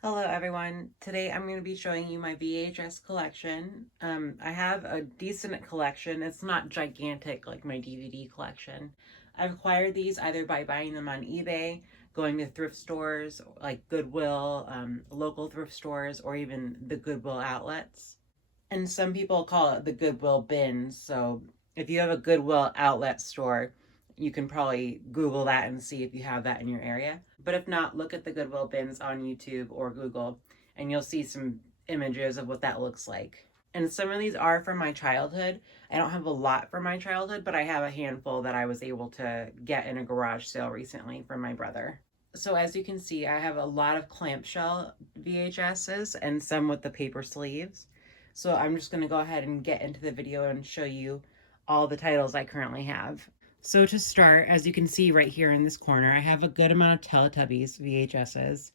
Hello everyone. Today I'm going to be showing you my VHS collection. I have a decent collection. It's not gigantic like my DVD collection. I've acquired these either by buying them on eBay, going to thrift stores like Goodwill, local thrift stores, or even the Goodwill outlets. And some people call it the Goodwill bins. So if you have a Goodwill outlet store, you can probably Google that and see if you have that in your area. But if not, look at the Goodwill bins on YouTube or Google, and you'll see some images of what that looks like. And some of these are from my childhood. I don't have a lot from my childhood, but I have a handful that I was able to get in a garage sale recently from my brother. So as you can see, I have a lot of clamshell VHSs and some with the paper sleeves. So I'm just going to go ahead and get into the video and show you all the titles I currently have. So to start, as you can see right here in this corner, I have a good amount of Teletubbies VHSs.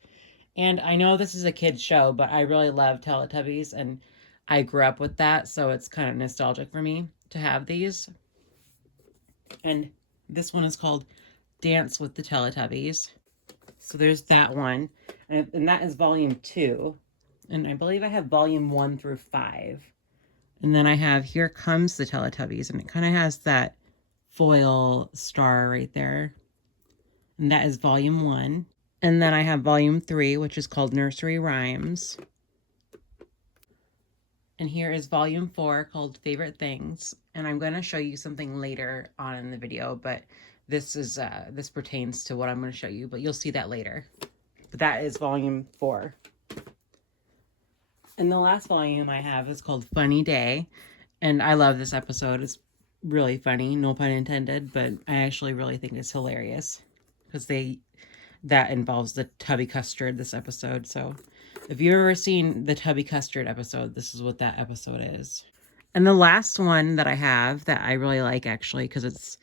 And I know this is a kid's show, but I really love Teletubbies and I grew up with that, so it's kind of nostalgic for me to have these. And this one is called Dance with the Teletubbies. So there's that one. And that is volume 2. And I believe I have volume 1 through 5. And then I have Here Comes the Teletubbies, and it kind of has that foil star right there. And that is volume 1. And then I have volume 3, which is called Nursery Rhymes. And here is volume 4 called Favorite Things. And I'm going to show you something later on in the video, but this pertains to what I'm going to show you, but you'll see that later. But that is volume 4. And the last volume I have is called Funny Day. And I love this episode. It's really funny, no pun intended, but I actually really think it's hilarious because that involves the Tubby Custard this episode. So if you've ever seen the Tubby Custard episode, this is what that episode is. And the last one that I have that I really like actually because it's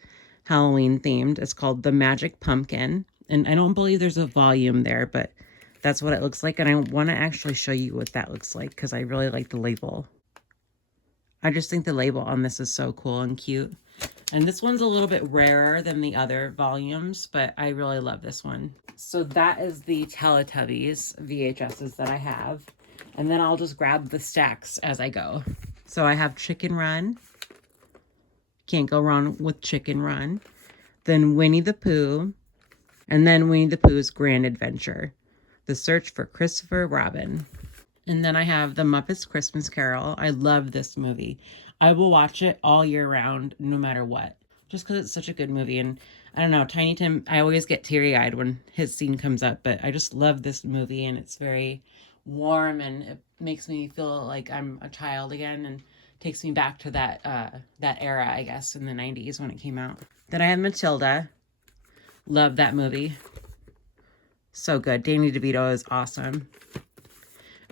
Halloween themed, it's called The Magic Pumpkin. And I don't believe there's a volume there, but that's what it looks like. And I want to actually show you what that looks like because I really like the label. I just think the label on this is so cool and cute. And this one's a little bit rarer than the other volumes, but I really love this one. So that is the Teletubbies VHSs that I have. And then I'll just grab the stacks as I go. So I have Chicken Run. Can't go wrong with Chicken Run. Then Winnie the Pooh. And then Winnie the Pooh's Grand Adventure. The Search for Christopher Robin. And then I have The Muppets Christmas Carol. I love this movie. I will watch it all year round, no matter what. Just because it's such a good movie. And I don't know, Tiny Tim, I always get teary-eyed when his scene comes up. But I just love this movie. And it's very warm. And it makes me feel like I'm a child again. And takes me back to that era, I guess, in the 90s when it came out. Then I have Matilda. Love that movie. So good. Danny DeVito is awesome.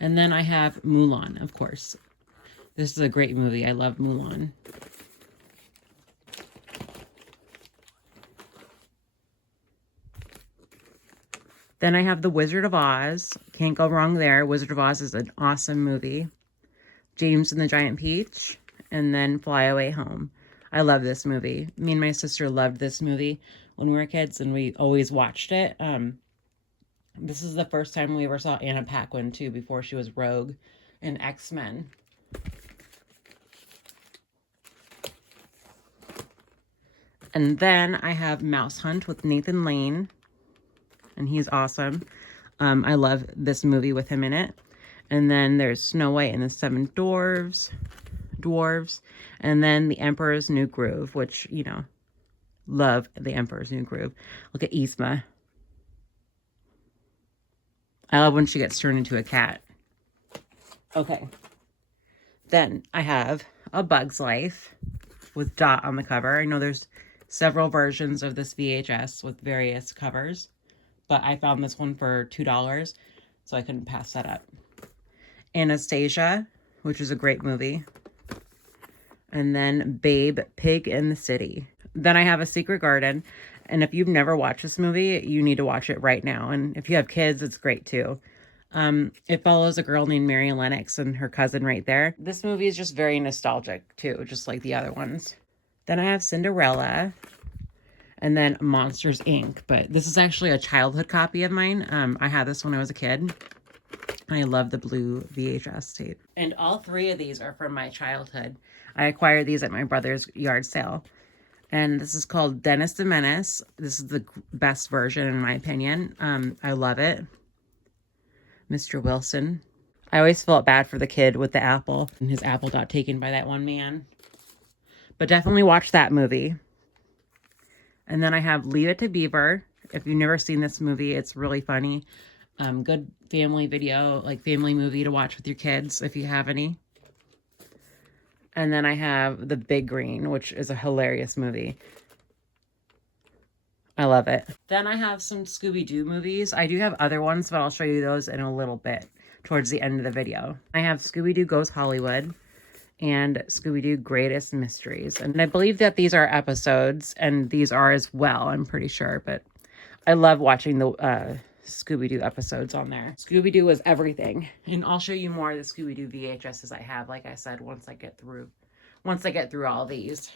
And then I have Mulan, of course. This is a great movie. I love Mulan. Then I have The Wizard of Oz. Can't go wrong there. Wizard of Oz is an awesome movie. James and the Giant Peach. And then Fly Away Home. I love this movie. Me and my sister loved this movie when we were kids, and we always watched it. This is the first time we ever saw Anna Paquin, too, before she was Rogue in X-Men. And then I have Mouse Hunt with Nathan Lane. And he's awesome. I love this movie with him in it. And then there's Snow White and the Seven Dwarves. And then The Emperor's New Groove, which, you know, love The Emperor's New Groove. Look at Yzma. I love when she gets turned into a cat. Okay. Then I have A Bug's Life with Dot on the cover. I know there's several versions of this VHS with various covers, but I found this one for $2, so I couldn't pass that up. Anastasia, which is a great movie. And then Babe, Pig in the City. Then I have A Secret Garden. And if you've never watched this movie, you need to watch it right now. And if you have kids, it's great too. It follows a girl named Mary Lennox and her cousin right there. This movie is just very nostalgic too, just like the other ones. Then I have Cinderella. And then Monsters, Inc. But this is actually a childhood copy of mine. I had this when I was a kid. I love the blue VHS tape. And all three of these are from my childhood. I acquired these at my brother's yard sale. And this is called Dennis the Menace. This is the best version in my opinion. I love it. Mr. Wilson. I always felt bad for the kid with the apple. And his apple got taken by that one man. But definitely watch that movie. And then I have Leave It to Beaver. If you've never seen this movie, it's really funny. Good family video, like family movie to watch with your kids if you have any. And then I have The Big Green, which is a hilarious movie. I love it. Then I have some Scooby-Doo movies. I do have other ones, but I'll show you those in a little bit towards the end of the video. I have Scooby-Doo Goes Hollywood and Scooby-Doo Greatest Mysteries. And I believe that these are episodes, and these are as well, I'm pretty sure. But I love watching the Scooby-Doo episodes on there. Scooby-Doo was everything. And I'll show you more of the Scooby-Doo VHSs I have, like I said, once I get through all these.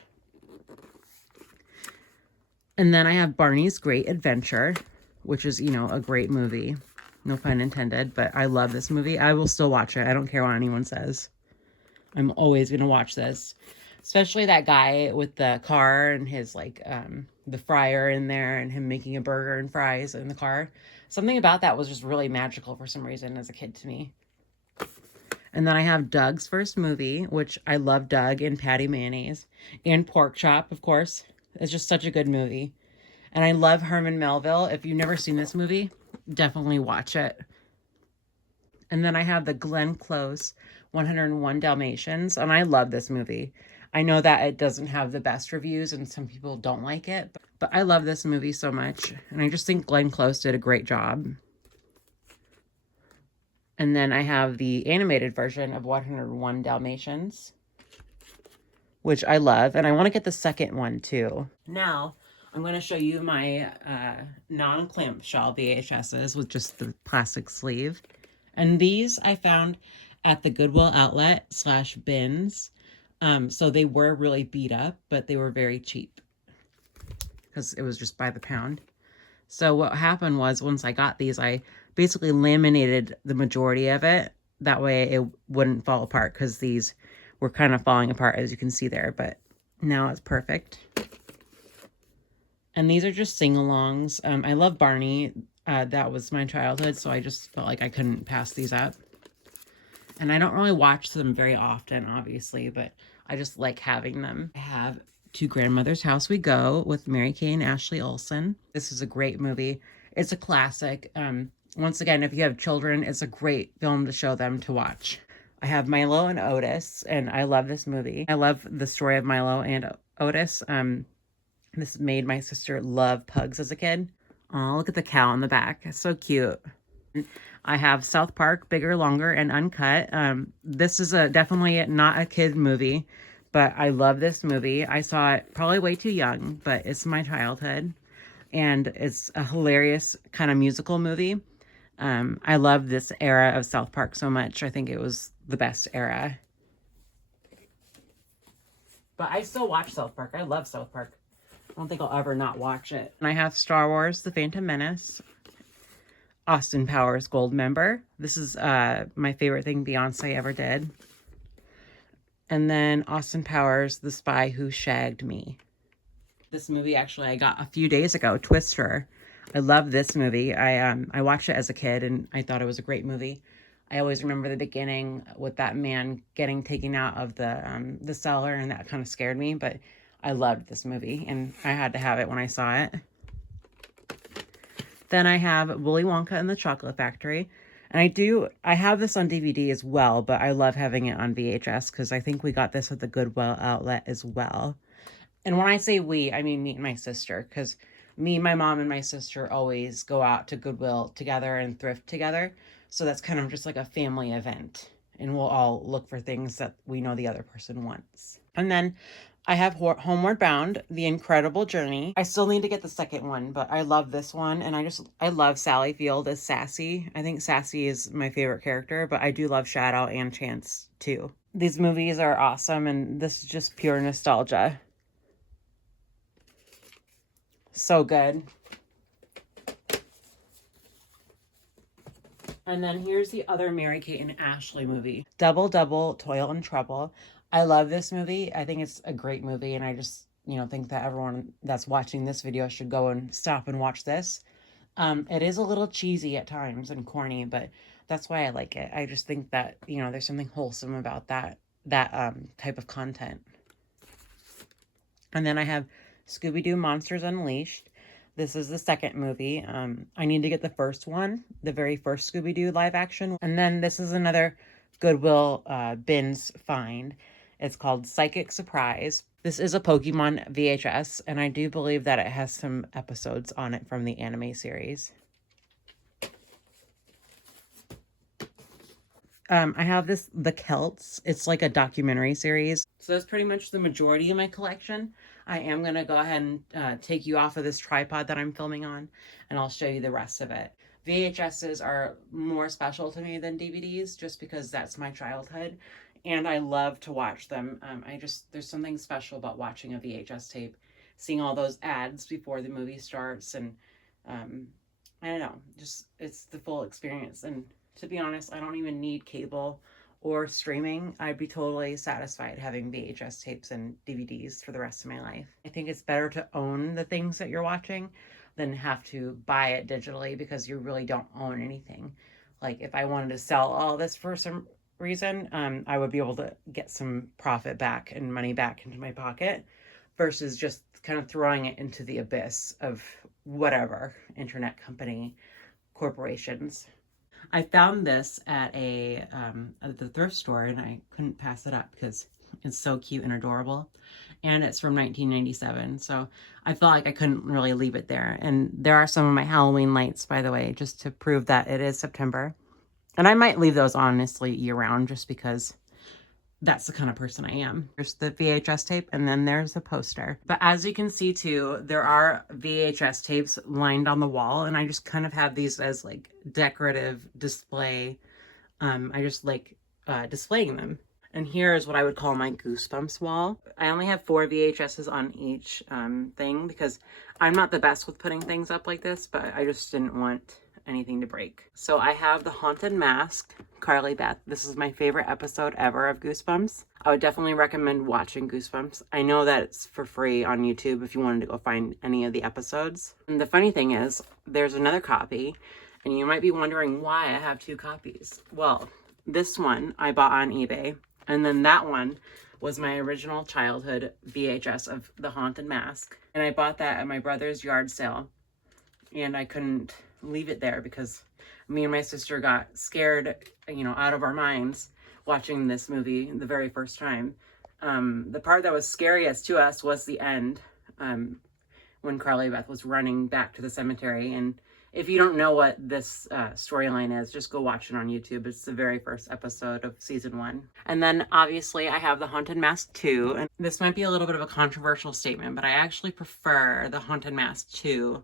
And then I have Barney's Great Adventure, which is, you know, a great movie. No pun intended, but I love this movie. I will still watch it. I don't care what anyone says. I'm always going to watch this. Especially that guy with the car and his, like, the fryer in there and him making a burger and fries in the car. Something about that was just really magical for some reason as a kid to me. And then I have Doug's first movie, which I love Doug and Patty Mayonnaise. And Pork Chop, of course. It's just such a good movie. And I love Herman Melville. If you've never seen this movie, definitely watch it. And then I have the Glenn Close 101 Dalmatians. And I love this movie. I know that it doesn't have the best reviews and some people don't like it. But I love this movie so much. And I just think Glenn Close did a great job. And then I have the animated version of 101 Dalmatians, which I love. And I want to get the second one too. Now, I'm going to show you my non-clamshell VHSs with just the plastic sleeve. And these I found at the Goodwill outlet / bins. So they were really beat up, but they were very cheap because it was just by the pound. So what happened was once I got these, I basically laminated the majority of it. That way it wouldn't fall apart because these were kind of falling apart, as you can see there. But now it's perfect. And these are just sing-alongs. I love Barney. That was my childhood, so I just felt like I couldn't pass these up. And I don't really watch them very often, obviously, but I just like having them. I have To Grandmother's House We Go with Mary Kay and Ashley Olsen. This is a great movie. It's a classic. Once again, if you have children, it's a great film to show them to watch. I have Milo and Otis, and I love this movie. I love the story of Milo and Otis. This made my sister love pugs as a kid. Oh, look at the cow in the back. It's so cute. I have South Park, Bigger, Longer, and Uncut. This is definitely not a kid movie, but I love this movie. I saw it probably way too young, but it's my childhood. And it's a hilarious kind of musical movie. I love this era of South Park so much. I think it was the best era. But I still watch South Park. I love South Park. I don't think I'll ever not watch it. And I have Star Wars, The Phantom Menace. Austin Powers Gold Member. This is my favorite thing Beyonce ever did. And then Austin Powers, The Spy Who Shagged Me. This movie actually I got a few days ago, Twister. I love this movie. I watched it as a kid and I thought it was a great movie. I always remember the beginning with that man getting taken out of the cellar, and that kind of scared me, but I loved this movie and I had to have it when I saw it. Then I have Willy Wonka and the Chocolate Factory. And I have this on DVD as well, but I love having it on VHS because I think we got this at the Goodwill outlet as well. And when I say we, I mean me and my sister, because me, my mom, and my sister always go out to Goodwill together and thrift together. So that's kind of just like a family event. And we'll all look for things that we know the other person wants. And then I have Homeward Bound, The Incredible Journey. I still need to get the second one, but I love this one. And I love Sally Field as Sassy. I think Sassy is my favorite character, but I do love Shadow and Chance too. These movies are awesome, and this is just pure nostalgia. So good. And then here's the other Mary Kate and Ashley movie, Double Double Toil and Trouble. I love this movie. I think it's a great movie, and I just, think that everyone that's watching this video should go and stop and watch this. It is a little cheesy at times and corny, but that's why I like it. I just think that, there's something wholesome about that type of content. And then I have Scooby-Doo Monsters Unleashed. This is the second movie. I need to get the first one, the very first Scooby-Doo live action. And then this is another Goodwill bins find. It's called Psychic Surprise. This is a Pokemon VHS, and I do believe that it has some episodes on it from the anime series. I have The Celts. It's like a documentary series. So that's pretty much the majority of my collection. I am going to go ahead and take you off of this tripod that I'm filming on, and I'll show you the rest of it. VHSs are more special to me than DVDs just because that's my childhood, and I love to watch them. There's something special about watching a VHS tape, seeing all those ads before the movie starts, and I don't know, just it's the full experience. And to be honest, I don't even need cable or streaming. I'd be totally satisfied having VHS tapes and DVDs for the rest of my life. I think it's better to own the things that you're watching than have to buy it digitally because you really don't own anything. Like if I wanted to sell all this for some reason, I would be able to get some profit back and money back into my pocket versus just kind of throwing it into the abyss of whatever internet company, corporations. I found this at the thrift store, and I couldn't pass it up because it's so cute and adorable. And it's from 1997, so I felt like I couldn't really leave it there. And there are some of my Halloween lights, by the way, just to prove that it is September. And I might leave those honestly year-round just because that's the kind of person I am. There's the VHS tape, and then there's the poster. But as you can see too, there are VHS tapes lined on the wall, and I just kind of have these as like decorative display. I just like displaying them. And here is what I would call my Goosebumps wall. I only have 4 VHSs on each thing because I'm not the best with putting things up like this, but I just didn't want anything to break. So I have The Haunted Mask, Carly Beth. This is my favorite episode ever of Goosebumps. I would definitely recommend watching Goosebumps. I know that it's for free on YouTube if you wanted to go find any of the episodes. And the funny thing is, there's another copy, and you might be wondering why I have 2 copies. Well, this one I bought on eBay, and then that one was my original childhood VHS of The Haunted Mask. And I bought that at my brother's yard sale, and I couldn't leave it there because me and my sister got scared, out of our minds watching this movie the very first time. The part that was scariest to us was the end, when Carly Beth was running back to the cemetery. And if you don't know what this storyline is, just go watch it on YouTube. It's the very first episode of season 1. And then obviously I have The Haunted Mask 2. And this might be a little bit of a controversial statement, but I actually prefer The Haunted Mask 2,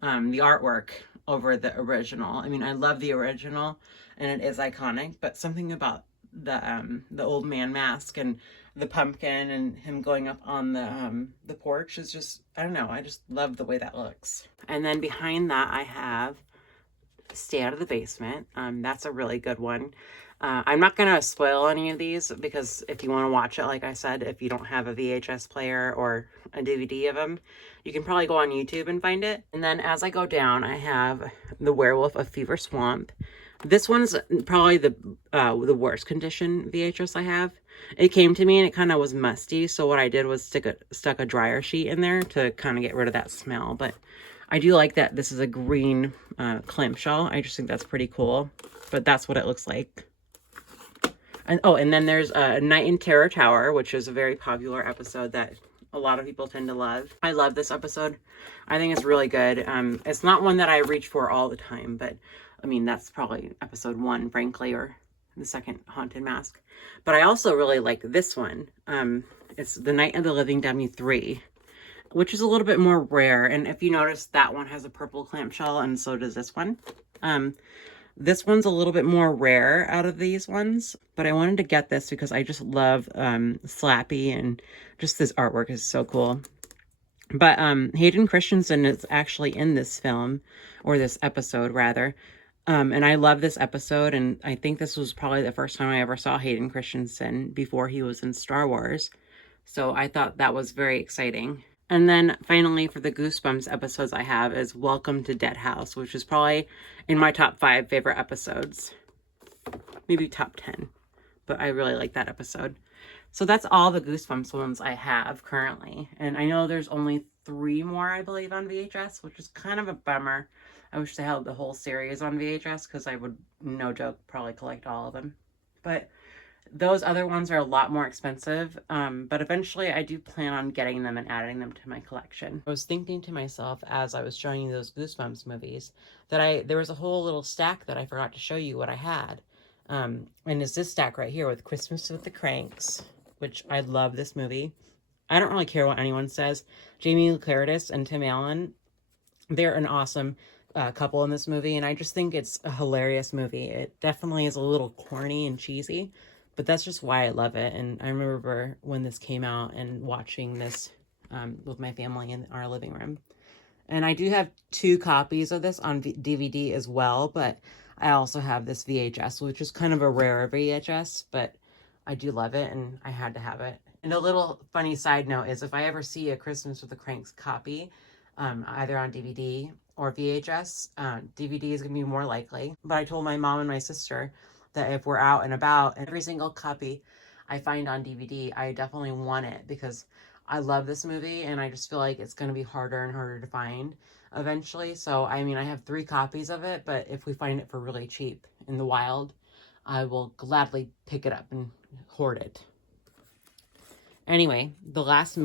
the artwork, over the original. I mean, I love the original and it is iconic, but something about the old man mask and the pumpkin and him going up on the porch is just, I don't know, I just love the way that looks. And then behind that I have Stay Out of the Basement. That's a really good one. I'm not going to spoil any of these because if you want to watch it, like I said, if you don't have a VHS player or a DVD of them, you can probably go on YouTube and find it. And then as I go down, I have The Werewolf of Fever Swamp. This one's probably the worst condition VHS I have. It came to me and it kind of was musty, so what I did was stuck a dryer sheet in there to kind of get rid of that smell. But I do like that this is a green clamshell. I just think that's pretty cool. But that's what it looks like. And then there's Night in Terror Tower, which is a very popular episode that a lot of people tend to love. I love this episode. I think it's really good. It's not one that I reach for all the time, but I mean, that's probably episode 1, frankly, or the second Haunted Mask. But I also really like this one. It's The Night of the Living Dummy 3, which is a little bit more rare. And if you notice, that one has a purple clamshell, and so does this one. This one's a little bit more rare out of these ones, but I wanted to get this because I just love Slappy, and just this artwork is so cool. But Hayden Christensen is actually in this film, or this episode rather. And I love this episode, and I think this was probably the first time I ever saw Hayden Christensen before he was in Star Wars. So I thought that was very exciting. And then finally, for the Goosebumps episodes I have is Welcome to Dead House, which is probably in my top 5 favorite episodes. Maybe top 10. But I really like that episode. So that's all the Goosebumps ones I have currently. And I know there's only 3 more, I believe, on VHS, which is kind of a bummer. I wish they had the whole series on VHS because I would, no joke, probably collect all of them. But those other ones are a lot more expensive, but eventually I do plan on getting them and adding them to my collection. I was thinking to myself as I was showing you those Goosebumps movies that there was a whole little stack that I forgot to show you what I had. And it's this stack right here with Christmas with the Cranks, which I love this movie. I don't really care what anyone says. Jamie Lee Curtis and Tim Allen, they're an awesome couple in this movie, and I just think it's a hilarious movie. It definitely is a little corny and cheesy, but that's just why I love it. And I remember when this came out and watching this with my family in our living room. And I do have 2 copies of this on DVD as well, but I also have this VHS, which is kind of a rare VHS, but I do love it and I had to have it. And a little funny side note is if I ever see a Christmas with the Cranks copy, either on DVD or VHS, DVD is going to be more likely. But I told my mom and my sister that if we're out and about, and every single copy I find on DVD, I definitely want it because I love this movie and I just feel like it's going to be harder and harder to find eventually. So, I mean, I have 3 copies of it, but if we find it for really cheap in the wild, I will gladly pick it up and hoard it. Anyway, the last 2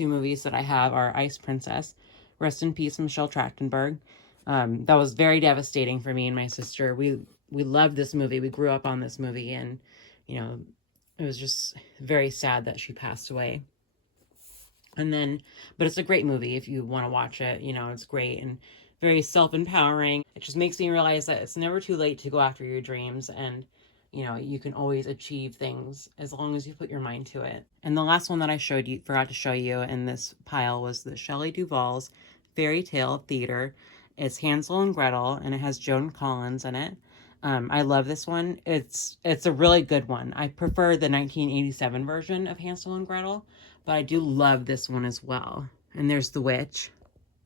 movies that I have are Ice Princess. Rest in peace, Michelle Trachtenberg. That was very devastating for me and my sister. We loved this movie. We grew up on this movie, and, you know, it was just very sad that she passed away. And then, but it's a great movie if you want to watch it. You know, it's great and very self-empowering. It just makes me realize that it's never too late to go after your dreams, and, you know, you can always achieve things as long as you put your mind to it. And the last one that I forgot to show you in this pile was the Shelley Duvall's Fairy Tale Theater. It's Hansel and Gretel, and it has Joan Collins in it. I love this one. It's a really good one. I prefer the 1987 version of Hansel and Gretel, but I do love this one as well. And there's the witch.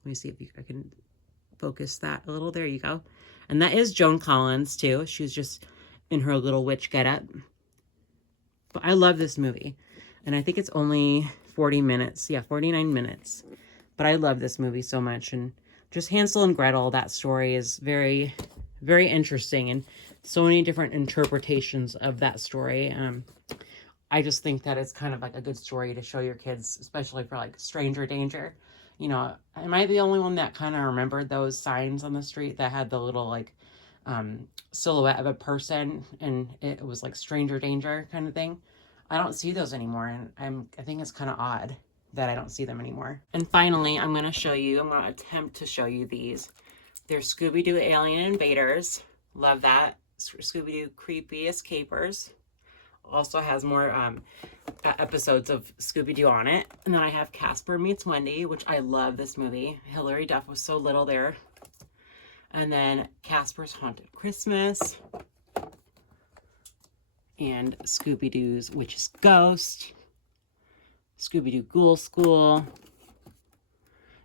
Let me see if I can focus that a little. There you go. And that is Joan Collins too. She's just in her little witch getup. But I love this movie. And I think it's only 40 minutes. Yeah, 49 minutes. But I love this movie so much. And just Hansel and Gretel, that story is very, very interesting. And so many different interpretations of that story. I just think that it's kind of like a good story to show your kids, especially for like stranger danger. You know, am I the only one that kind of remembered those signs on the street that had the little like silhouette of a person and it was like stranger danger kind of thing? I don't see those anymore, and I think it's kind of odd that I don't see them anymore. And finally, I'm going to attempt to show you these. They're Scooby-Doo Alien Invaders. Love that. Scooby-Doo Creepiest Capers. Also has more episodes of Scooby-Doo on it. And then I have Casper Meets Wendy, which I love this movie. Hilary Duff was so little there. And then Casper's Haunted Christmas. And Scooby-Doo's Witch's Ghost. Scooby-Doo Ghoul School.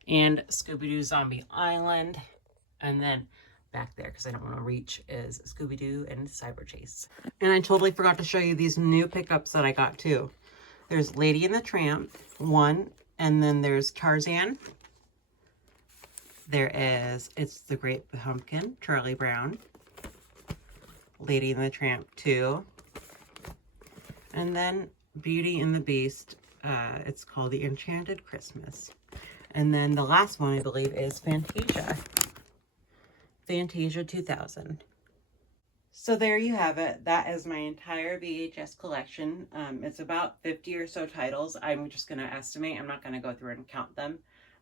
And Scooby-Doo Zombie Island. And then back there, because I don't want to reach, is Scooby-Doo and Cyber Chase. And I totally forgot to show you these new pickups that I got too. There's Lady and the Tramp 1, and then there's Tarzan. There is It's the Great Pumpkin, Charlie Brown. Lady and the Tramp 2. And then Beauty and the Beast. It's called The Enchanted Christmas. And then the last one, I believe, is Fantasia. Fantasia 2000. So there you have it. That is my entire VHS collection. It's about 50 or so titles. I'm just going to estimate. I'm not going to go through and count them,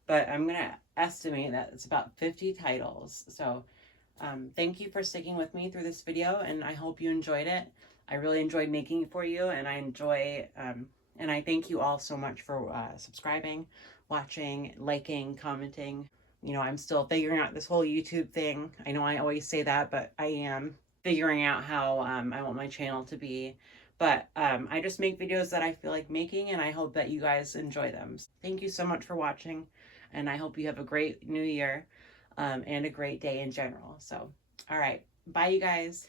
but I'm going to estimate that it's about 50 titles. So thank you for sticking with me through this video, and I hope you enjoyed it. I really enjoyed making it for you, and I thank you all so much for subscribing, watching, liking, commenting, You know, I'm still figuring out this whole YouTube thing. I know I always say that, but I am figuring out how I want my channel to be. But I just make videos that I feel like making, and I hope that you guys enjoy them. Thank you so much for watching, and I hope you have a great new year and a great day in general. So, all right. Bye, you guys.